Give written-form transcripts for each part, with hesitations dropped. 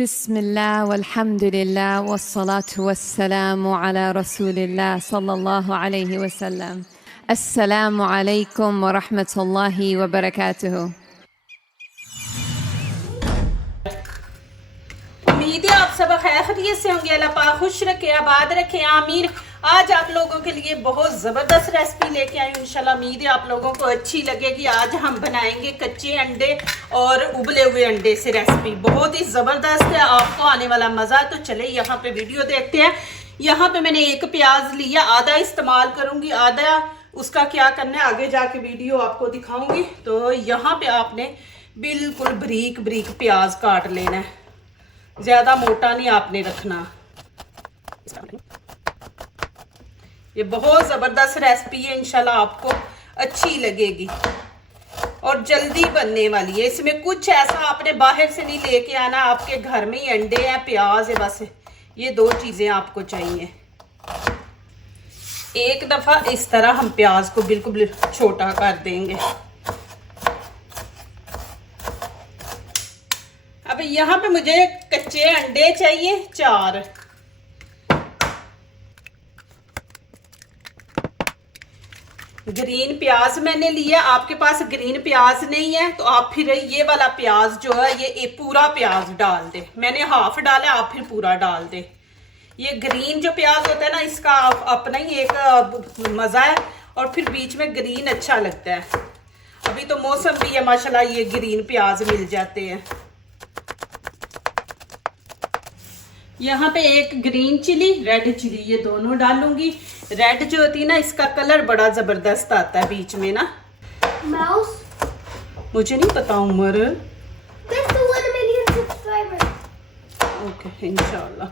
बिस्मिल्लाह वल्हम्दुलिल्लाह वस्सलातु वस्सलामु अला रसूलिल्लाह सल्लल्लाहु अलैहि वसल्लम। अस्सलामु अलैकुम व रहमतुल्लाहि व बरकातुहू। उम्मीद है आप सब खैर खैरियत से होंगे। अल्लाह पाक खुश रखे, आबाद रखे, आमीन। आज आप लोगों के लिए बहुत ज़बरदस्त रेसिपी लेके आई हूँ। इंशाल्लाह उम्मीद है आप लोगों को अच्छी लगेगी। आज हम बनाएंगे कच्चे अंडे और उबले हुए अंडे से रेसिपी बहुत ही ज़बरदस्त है, आपको आने वाला मज़ा। तो चले यहाँ पे वीडियो देखते हैं। यहाँ पे मैंने एक प्याज लिया, आधा इस्तेमाल करूँगी, आधा उसका क्या करना है आगे जाके वीडियो आपको दिखाऊँगी। तो यहाँ पे आपने बिल्कुल बारीक बारीक प्याज काट लेना है, ज़्यादा मोटा नहीं आपने रखना। ये बहुत ज़बरदस्त रेसिपी है, इंशाल्लाह आपको अच्छी लगेगी और जल्दी बनने वाली है। इसमें कुछ ऐसा आपने बाहर से नहीं लेके आना, आपके घर में ही अंडे हैं, प्याज है, बस ये दो चीज़ें आपको चाहिए। एक दफ़ा इस तरह हम प्याज को बिल्कुल छोटा कर देंगे। अब यहाँ पे मुझे कच्चे अंडे चाहिए 4। ग्रीन प्याज मैंने लिया, आपके पास ग्रीन प्याज नहीं है तो आप फिर ये वाला प्याज जो है ये पूरा प्याज डाल दे। मैंने हाफ डाला, आप फिर पूरा डाल दे। ये ग्रीन जो प्याज होता है ना, इसका अपना ही एक मज़ा है और फिर बीच में ग्रीन अच्छा लगता है। अभी तो मौसम भी है माशाल्लाह, ये ग्रीन प्याज मिल जाते हैं। यहाँ पे एक ग्रीन चिली, रेड चिली, ये दोनों डालूंगी। रेड जो होती है ना, इसका कलर बड़ा जबरदस्त आता है बीच में ना। Mouse? मुझे नहीं पता उम्र। That's the 1 million subscribers. Okay इंशाल्लाह।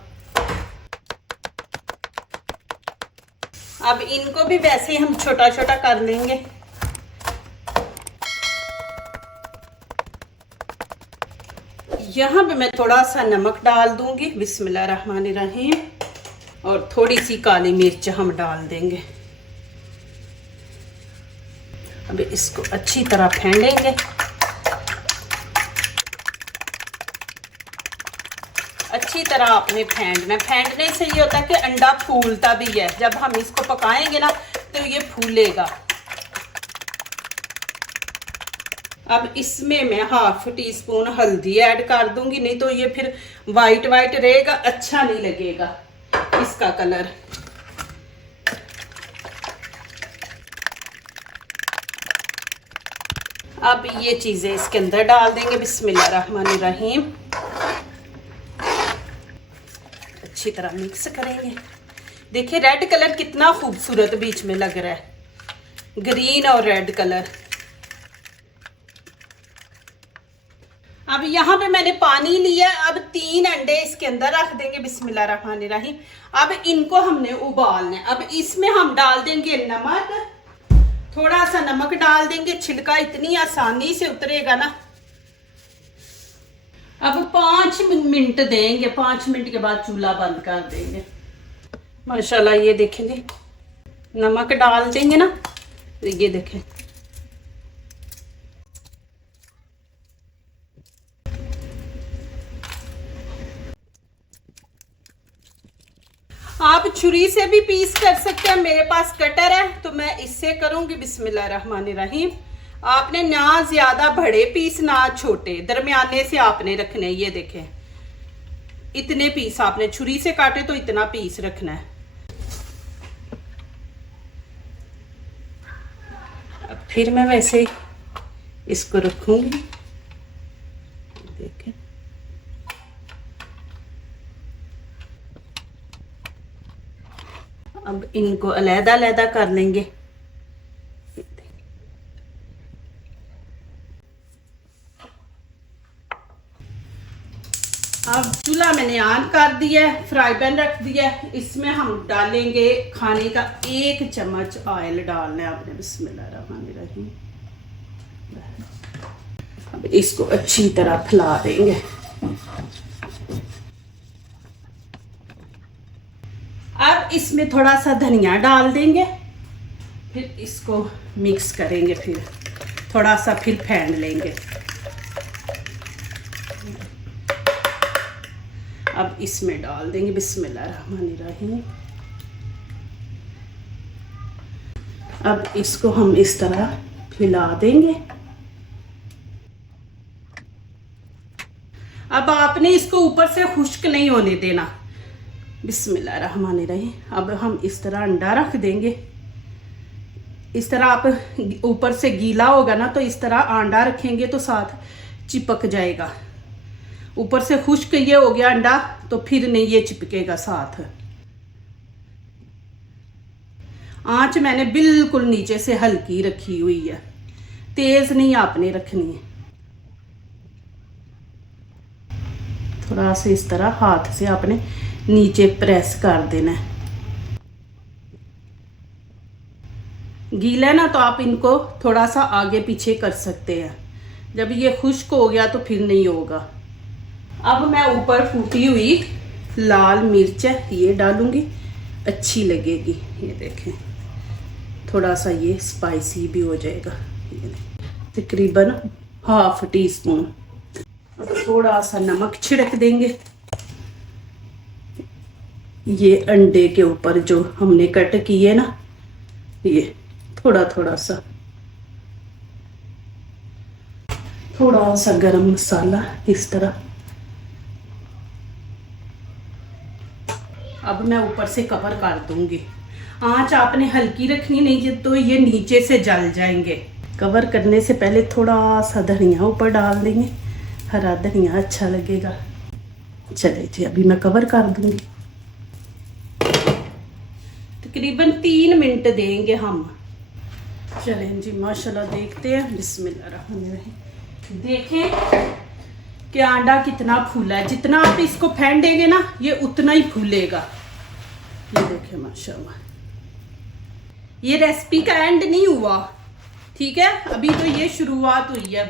अब इनको भी वैसे ही हम छोटा छोटा कर लेंगे। यहाँ पे मैं थोड़ा सा नमक डाल दूंगी, बिस्मिल्लाहिर्रहमानिर्रहीम, और थोड़ी सी काली मिर्च हम डाल देंगे। अब इसको अच्छी तरह फेंटेंगे। अच्छी तरह आपने फेंटना। फेंटने से ये होता है कि अंडा फूलता भी है। जब हम इसको पकाएंगे ना तो ये फूलेगा। अब इसमें मैं हाफ टी स्पून हल्दी ऐड कर दूंगी, नहीं तो ये फिर वाइट वाइट रहेगा, अच्छा नहीं लगेगा इसका कलर। अब ये चीजें इसके अंदर डाल देंगे, बिस्मिल्लाहिर्रहमानिर्रहीम। अच्छी तरह मिक्स करेंगे। देखिए रेड कलर कितना खूबसूरत बीच में लग रहा है, ग्रीन और रेड कलर। अब यहाँ पे मैंने पानी लिया। अब 3 अंडे इसके अंदर रख देंगे, बिस्मिल्लाहिर्रहमानिर्रहीम। अब इनको हमने उबालना है। अब इसमें हम डाल देंगे नमक, थोड़ा सा नमक डाल देंगे, छिलका इतनी आसानी से उतरेगा ना। अब 5 मिनट देंगे, 5 मिनट के बाद चूल्हा बंद कर देंगे। माशाल्लाह ये देखें जी, नमक डाल देंगे ना, ये देखें आप छुरी से भी पीस कर सकते हैं। मेरे पास कटर है तो मैं इससे करूंगी, बिस्मिल्लाहिर्रहमानिर्रहीम। आपने ना ज्यादा बड़े पीस ना छोटे, दरमियाने से आपने रखने। ये देखें इतने पीस आपने छुरी से काटे तो इतना पीस रखना है। अब फिर मैं वैसे ही इसको रखूंगी, देखें। अब इनको अलग-अलग कर लेंगे। अब चूल्हा मैंने ऑन कर दिया है, फ्राई पैन रख दिया है। इसमें हम डालेंगे खाने का 1 चम्मच ऑयल डालना है आपने, बिस्मिल्लाहिर्रहमानिर्रहीम। अब इसको अच्छी तरह फैला देंगे। अब इसमें थोड़ा सा धनिया डाल देंगे, फिर इसको मिक्स करेंगे, फिर थोड़ा सा फिर फेंट लेंगे। अब इसमें डाल देंगे बिस्मिल्लाहिर्रहमानिर्रहीम। अब इसको हम इस तरह फैला देंगे। अब आपने इसको ऊपर से खुश्क नहीं होने देना। बिस्मिल्लाहिर्रहमानिर्रहीम। अब हम इस तरह अंडा रख देंगे। इस तरह आप ऊपर से गीला होगा ना तो इस तरह अंडा रखेंगे तो साथ चिपक जाएगा। ऊपर से खुश्क ये हो गया अंडा तो फिर नहीं ये चिपकेगा साथ। आंच मैंने बिल्कुल नीचे से हल्की रखी हुई है, तेज नहीं आपने रखनी है। थोड़ा सा इस तरह हाथ से आपने नीचे प्रेस कर देना है। गीला ना तो आप इनको थोड़ा सा आगे पीछे कर सकते हैं। जब ये खुश्क हो गया तो फिर नहीं होगा। अब मैं ऊपर फूटी हुई लाल मिर्च है ये डालूंगी, अच्छी लगेगी। ये देखें थोड़ा सा ये स्पाइसी भी हो जाएगा। ये तकरीबन 1/2 टीस्पून। थोड़ा सा नमक छिड़क देंगे ये अंडे के ऊपर जो हमने कट किए ना, ये थोड़ा सा। थोड़ा सा गरम मसाला इस तरह। अब मैं ऊपर से कवर कर दूंगी। आंच आपने हल्की रखनी नहीं तो ये नीचे से जल जाएंगे। कवर करने से पहले थोड़ा सा धनिया ऊपर डाल देंगे, हरा धनिया अच्छा लगेगा। चले जी अभी मैं कवर कर दूंगी। तकरीबन 3 मिनट देंगे हम। चलें जी माशाल्लाह देखते हैं। बिस्मिल्लाहिर्रहमानिर्रहीम। देखें कि अंडा कितना फूला है। जितना आप इसको फेंटेंगे ना ये उतना ही फूलेगा। ये देखें माशाल्लाह। ये रेसिपी का एंड नहीं हुआ, ठीक है, अभी तो ये शुरुआत हुई है।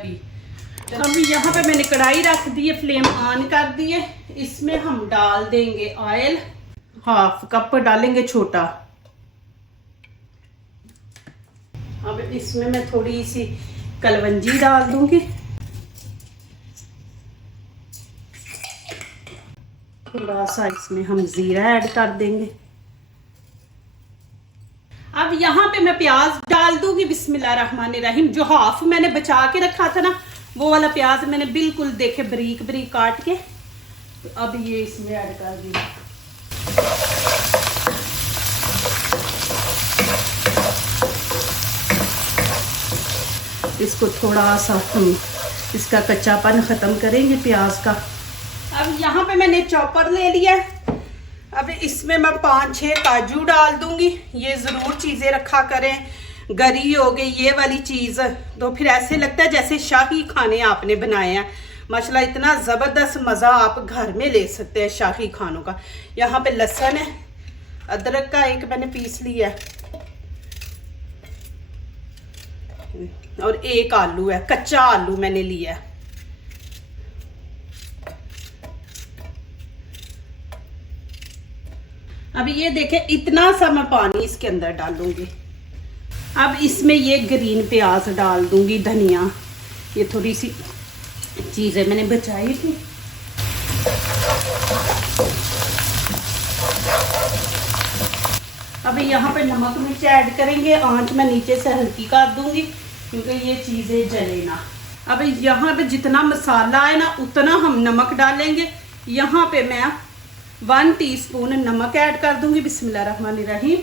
अभी यहाँ पे मैंने कढ़ाई रख दी है, फ्लेम ऑन कर दी है। इसमें हम डाल देंगे ऑयल, 1/2 कप डालेंगे छोटा। अब इसमें मैं थोड़ी सी कलवंजी डाल दूंगी, थोड़ा सा इसमें हम जीरा ऐड कर देंगे। अब यहाँ पे मैं प्याज डाल दूंगी। बिस्मिल्लाहिर्रहमानिर्रहीम। जो 1/2 मैंने बचा के रखा था ना वो वाला प्याज मैंने बिल्कुल देखे बारीक बारीक काट के, तो अब ये इसमें ऐड कर दी। इसको थोड़ा सा हम इसका कच्चापन ख़त्म करेंगे प्याज का। अब यहाँ पे मैंने चॉपर ले लिया। अब इसमें मैं 5-6 काजू डाल दूंगी। ये ज़रूर चीज़ें रखा करें, गरी हो गई ये वाली चीज़ तो फिर ऐसे लगता है जैसे शाही खाने आपने बनाए हैं। माशाल्लाह इतना ज़बरदस्त मज़ा आप घर में ले सकते हैं शाही खानों का। यहाँ पे लहसुन है, अदरक का एक मैंने पीस लिया है और 1 आलू है, कच्चा आलू मैंने लिया है। अब ये देखें इतना सा मैं पानी इसके अंदर डालूंगी। अब इसमें ये ग्रीन प्याज डाल दूंगी, धनिया, ये थोड़ी सी चीज़ें मैंने बचाई थी। अब यहाँ पे नमक मिर्च ऐड करेंगे। आंच मैं नीचे से हल्की कर दूंगी क्योंकि ये चीज़ें जले ना। अब यहाँ पे जितना मसाला है ना उतना हम नमक डालेंगे। यहाँ पे मैं 1 टीस्पून नमक ऐड कर दूंगी। बिस्मिल्लाहिर्रहमानिर्रहीम।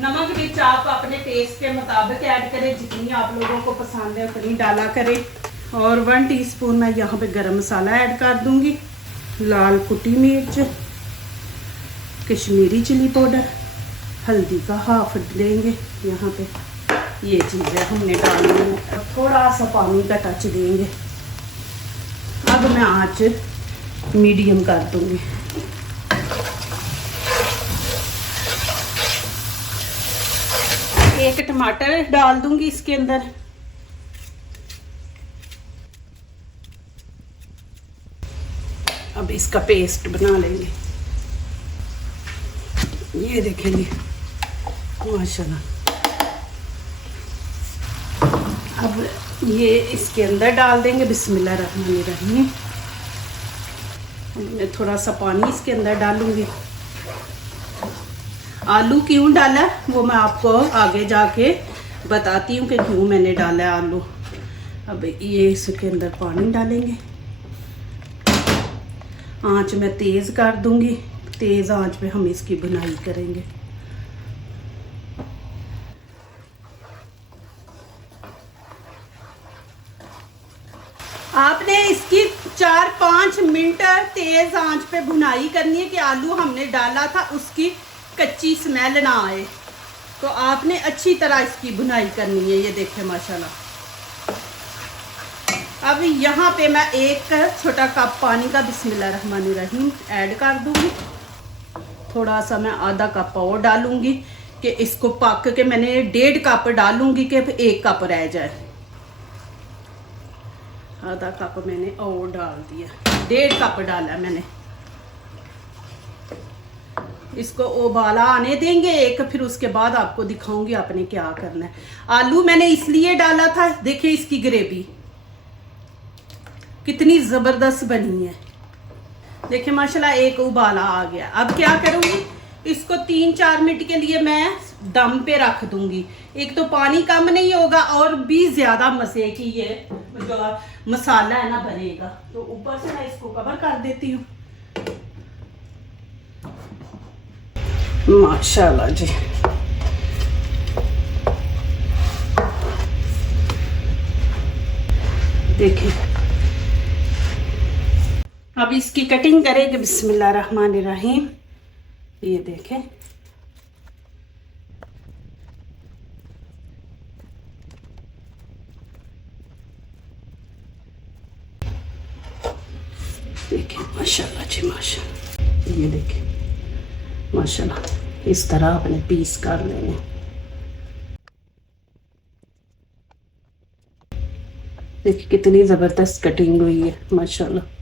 नमक भी आप अपने टेस्ट के मुताबिक ऐड करें, जितनी आप लोगों को पसंद है उतनी डाला करें। और 1 टीस्पून मैं यहाँ पे गरम मसाला ऐड कर दूंगी, लाल कुटी मिर्च, कश्मीरी चिली पाउडर, हल्दी का 1/2 देंगे। यहाँ पे ये चीज़ें हमने डालनी है। थोड़ा सा पानी का टच देंगे। अब मैं आँच मीडियम कर दूंगी। एक टमाटर डाल दूंगी इसके अंदर। अब इसका पेस्ट बना लेंगे। ये देखेंगे माशाल्लाह। अब ये इसके अंदर डाल देंगे। बिस्मिल्लाहिर्रहमानिर्रहीम। मैं थोड़ा सा पानी इसके अंदर डालूंगी। आलू क्यों डाला वो मैं आपको आगे जाके बताती हूँ कि क्यों मैंने डाला है आलू। अब ये इसके अंदर पानी डालेंगे। आंच मैं तेज़ कर दूंगी, तेज़ आंच पे हम इसकी बुनाई करेंगे। आपने इसकी 4-5 मिनट तेज़ आंच पे भुनाई करनी है कि आलू हमने डाला था उसकी कच्ची स्मेल ना आए। तो आपने अच्छी तरह इसकी भुनाई करनी है। ये देखें माशाल्लाह। अब यहाँ पे मैं 1 छोटा कप पानी का बिस्मिल्लाहिर्रहमानिर्रहीम ऐड कर दूंगी। थोड़ा सा मैं आधा कप और डालूंगी कि इसको पक के मैंने 1.5 कप डालूंगी कि 1 कप रह जाए। आधा कप मैंने और डाल दिया, 1.5 कप डाला मैंने। इसको उबाला आने देंगे एक, फिर उसके बाद आपको दिखाऊंगी आपने क्या करना है। आलू मैंने इसलिए डाला था, देखिए इसकी ग्रेवी कितनी ज़बरदस्त बनी है। देखिए माशाल्लाह एक उबाला आ गया। अब क्या करूंगी, इसको 3-4 मिनट के लिए मैं दम पे रख दूंगी। एक तो पानी कम नहीं होगा और भी ज़्यादा मज़े की ये जो मसाला है ना बनेगा। तो ऊपर से मैं इसको कवर कर देती हूँ। माशाल्लाह जी, देखिए अब इसकी कटिंग करेंगे बिस्मिल्लाहिर्रहमानिर्रहीम। ये देखें देखिए माशाल्लाह जी माशाल्लाह। ये देखिए माशाल्लाह इस तरह अपने पीस कर लेंगे। देखिए कितनी ज़बरदस्त कटिंग हुई है माशाल्लाह।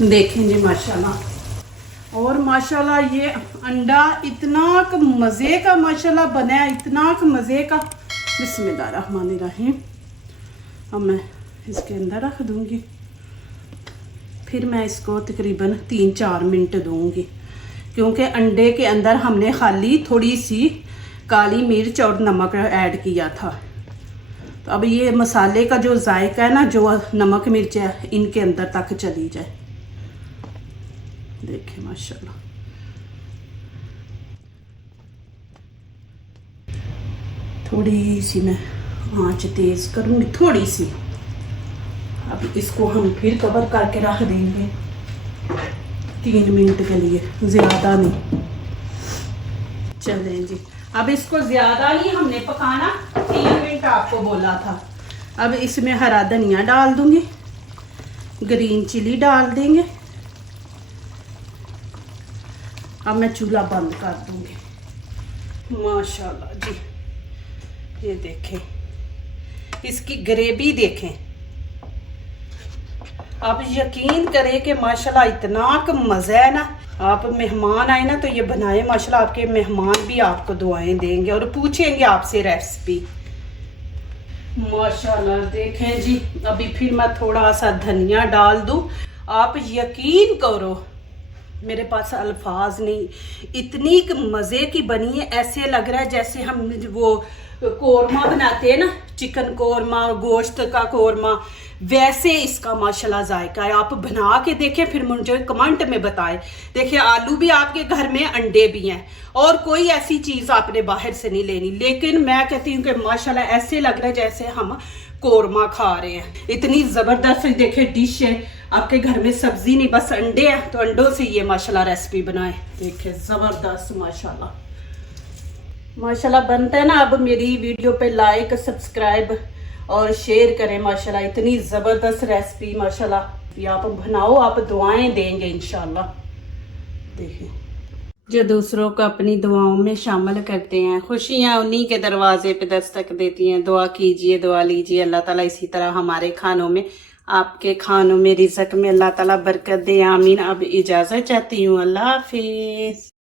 देखें जी माशाल्लाह। और माशाल्लाह ये अंडा इतना मज़े का माशाल्लाह बना है, इतना मज़े का। बिस्मिल्लाहिर्रहमानिर्रहीम। अब मैं इसके अंदर रख दूंगी, फिर मैं इसको तकरीबन 3-4 मिनट दूंगी, क्योंकि अंडे के अंदर हमने खाली थोड़ी सी काली मिर्च और नमक ऐड किया था। तो अब ये मसाले का जो जायका है ना, जो नमक मिर्च है, इनके अंदर तक चली जाए। देखिए माशाल्लाह थोड़ी सी मैं आंच तेज़ करूँगी, थोड़ी सी। अब इसको हम फिर कवर करके रख देंगे 3 मिनट के लिए, ज़्यादा नहीं। चलें जी, अब इसको ज़्यादा नहीं हमने पकाना, 3 मिनट आपको बोला था। अब इसमें हरा धनिया डाल दूँगी, ग्रीन चिली डाल देंगे। अब मैं चूल्हा बंद कर दूँगी। माशाल्लाह जी, ये देखें इसकी ग्रेवी देखें। आप यकीन करें कि माशाल्लाह इतना मज़ा है ना। आप मेहमान आए ना तो ये बनाए माशाल्लाह, आपके मेहमान भी आपको दुआएं देंगे और पूछेंगे आपसे रेसिपी। माशाल्लाह देखें जी, अभी फिर मैं थोड़ा सा धनिया डाल दूं। आप यकीन करो, मेरे पास अल्फाज नहीं, इतनी मज़े की बनी है। ऐसे लग रहा है जैसे हम वो कोरमा बनाते हैं ना, चिकन कोरमा, गोश्त का कोरमा, वैसे इसका माशाल्लाह जायका है। आप बना के देखें, फिर मुझे कमेंट में बताएं। देखिए आलू भी आपके घर में, अंडे भी हैं, और कोई ऐसी चीज़ आपने बाहर से नहीं लेनी। लेकिन मैं कहती हूँ कि माशाल्लाह ऐसे लग रहा है जैसे हम कोरमा खा रहे हैं। इतनी ज़बरदस्त देखिए डिश है। आपके घर में सब्जी नहीं, बस अंडे हैं, तो अंडों से ये माशाल्लाह रेसिपी बनाएं। देखिए ज़बरदस्त माशाल्लाह माशाल्लाह बनता है ना। अब मेरी वीडियो पे लाइक, सब्सक्राइब और शेयर करें। माशाल्लाह इतनी ज़बरदस्त रेसिपी माशाल्लाह। ये आप बनाओ, आप दुआएं देंगे इंशाल्लाह। देखिए जो दूसरों को अपनी दुआओं में शामिल करते हैं, खुशियाँ उन्हीं के दरवाजे पे दस्तक देती हैं। दुआ कीजिए, दुआ लीजिए, अल्लाह ताला इसी तरह हमारे खानों में, आपके खानों में, रिज़्क़ में अल्लाह ताला बरकत दे। आमीन। अब इजाज़त चाहती हूँ, अल्लाह हाफिज़।